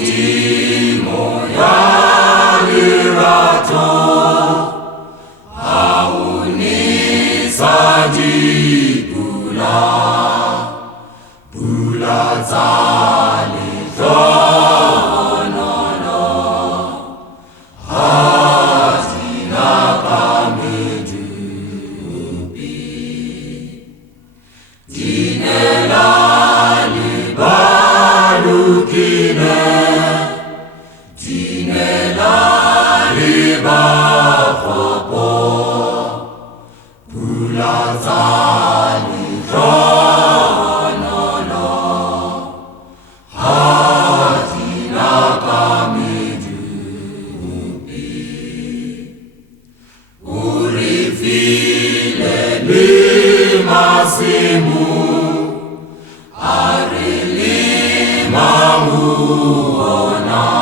Timo yalirato aunisaji bula zali tonono hazina kamejubi dinela libalukine dinela libafopo bula zali tonono hazina kamejubi urifile limasimu Arimamuona